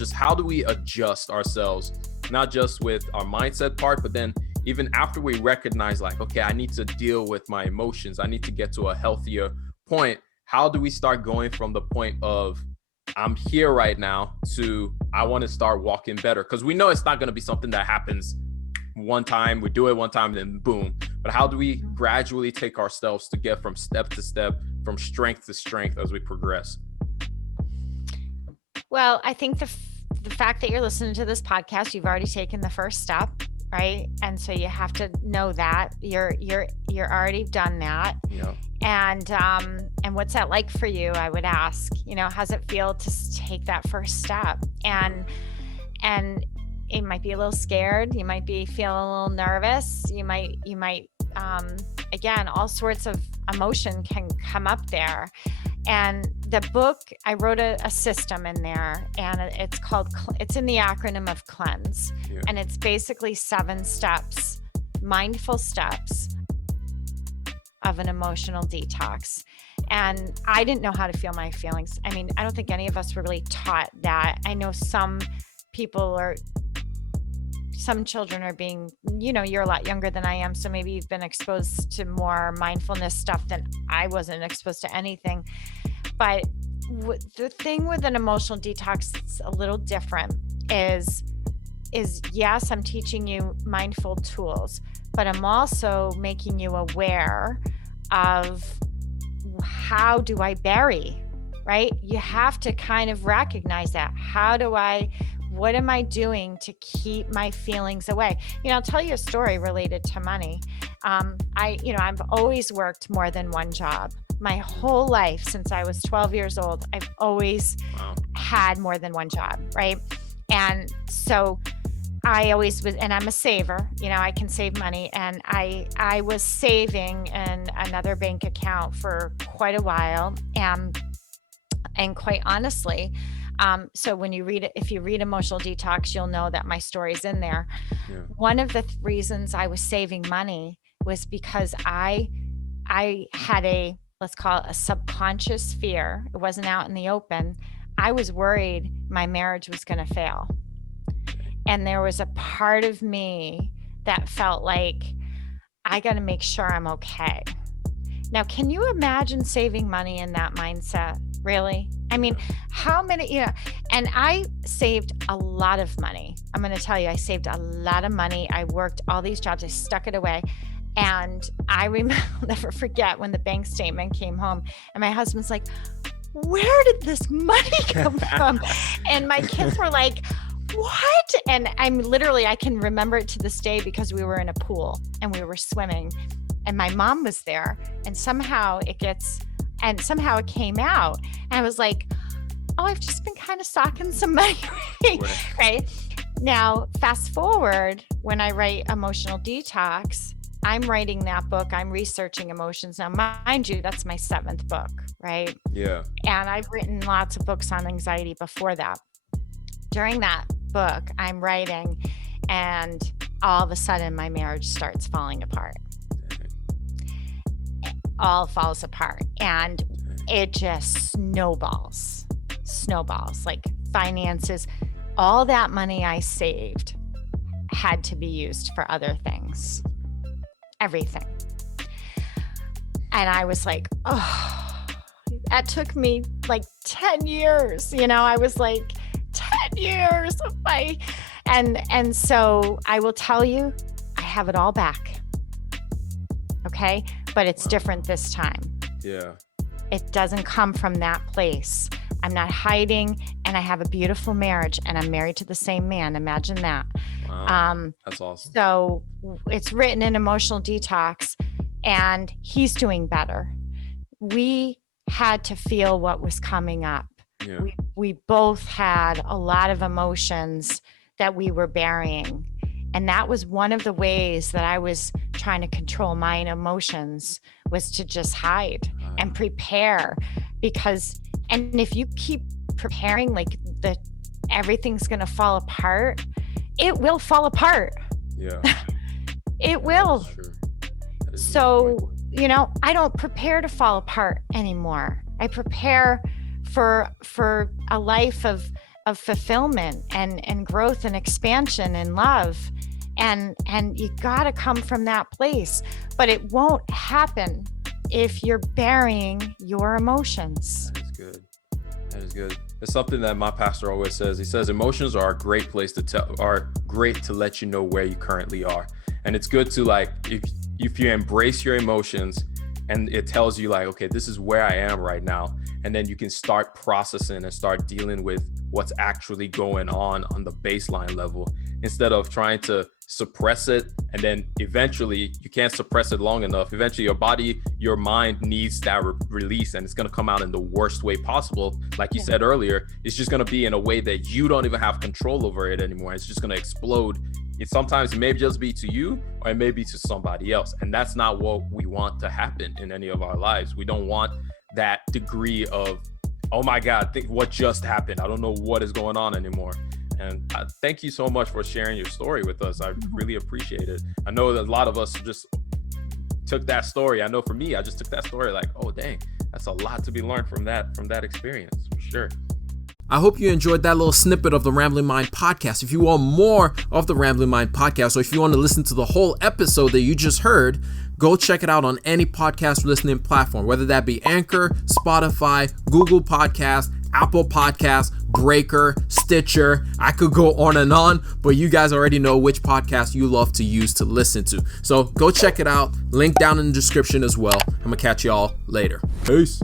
just how do we adjust ourselves, not just with our mindset part, but then even after we recognize like, okay, I need to deal with my emotions, I need to get to a healthier point. How do we start going from the point of I'm here right now to I want to start walking better? Because we know it's not going to be something that happens one time, we do it one time, then boom. But how do we gradually take ourselves to get from step to step, from strength to strength as we progress? Well, I think the fact that you're listening to this podcast, you've already taken the first step, right? And so you have to know that you're already done that. Yeah. And what's that like for you? I would ask, how's it feel to take that first step? And it might be a little scared. You might be feeling a little nervous. You might, again, all sorts of emotion can come up there. And the book, I wrote a system in there, and it's in the acronym of CLEANSE. Yeah. And it's basically 7 steps, mindful steps of an emotional detox. And I didn't know how to feel my feelings. I mean, I don't think any of us were really taught that. I know some children are being, you're a lot younger than I am, so maybe you've been exposed to more mindfulness stuff than I wasn't exposed to anything. But the thing with an emotional detox that's a little different is yes, I'm teaching you mindful tools, but I'm also making you aware of how do I bury, right? You have to kind of recognize that. What am I doing to keep my feelings away? I'll tell you a story related to money. I've always worked more than one job. My whole life, since I was 12 years old, I've always had more than one job, right? And so I always was, and I'm a saver, I can save money. And I was saving in another bank account for quite a while. And quite honestly, so if you read Emotional Detox, you'll know that my story's in there. Yeah. One of the reasons I was saving money was because I had let's call it a subconscious fear. It wasn't out in the open. I was worried my marriage was going to fail. And there was a part of me that felt like I got to make sure I'm okay. Now, can you imagine saving money in that mindset? Really? I mean, how many, and I saved a lot of money. I'm going to tell you, I saved a lot of money. I worked all these jobs. I stuck it away. And I'll never forget when the bank statement came home and my husband's like, where did this money come from? And my kids were like, what? And I can remember it to this day because we were in a pool and we were swimming and my mom was there and somehow it came out. And I was like, oh, I've just been kind of socking some money away, right? Now, fast forward, when I write Emotional Detox, I'm writing that book. I'm researching emotions. Now, mind you, that's my 7th book, right? Yeah. And I've written lots of books on anxiety before that. During that book, I'm writing, and all of a sudden, my marriage starts falling apart. All falls apart, and it just snowballs, like finances. All that money I saved had to be used for other things. Everything. And I was like, oh, that took me like 10 years. I was like 10 years of and so I will tell you, I have it all back. Okay. But it's different this time. Yeah. It doesn't come from that place. I'm not hiding, and I have a beautiful marriage, and I'm married to the same man. Imagine that. Wow. That's awesome. So it's written in Emotional Detox, and he's doing better. We had to feel what was coming up. Yeah. We both had a lot of emotions that we were burying. And that was one of the ways that I was trying to control my emotions, was to just hide and prepare. And if you keep preparing, like everything's going to fall apart, it will fall apart. Yeah. It will. So, I don't prepare to fall apart anymore. I prepare for a life of of fulfillment and growth and expansion and love. And you got to come from that place, but it won't happen if you're burying your emotions. That is good. That is good. It's something that my pastor always says. He says emotions are a great place are great to let you know where you currently are. And it's good to, like, if you embrace your emotions and it tells you like, okay, this is where I am right now. And then you can start processing and start dealing with what's actually going on the baseline level, instead of trying to suppress it. And then eventually you can't suppress it long enough. Eventually your body, your mind needs that release, and it's going to come out in the worst way possible. Like you said earlier, it's just going to be in a way that you don't even have control over it anymore. It's just going to explode. Sometimes it may just be to you, or it may be to somebody else. And that's not what we want to happen in any of our lives. We don't want that degree of, oh my God, think what just happened. I don't know what is going on anymore. And thank you so much for sharing your story with us. I really appreciate it. I know that a lot of us just took that story. I know for me, I just took that story like, oh dang, that's a lot to be learned from that experience, for sure. I hope you enjoyed that little snippet of the Rambling Mind podcast. If you want more of the Rambling Mind podcast, or if you want to listen to the whole episode that you just heard, go check it out on any podcast listening platform, whether that be Anchor, Spotify, Google Podcasts, Apple Podcasts, Breaker, Stitcher. I could go on, but you guys already know which podcast you love to use to listen to. So go check it out. Link down in the description as well. I'm going to catch y'all later. Peace.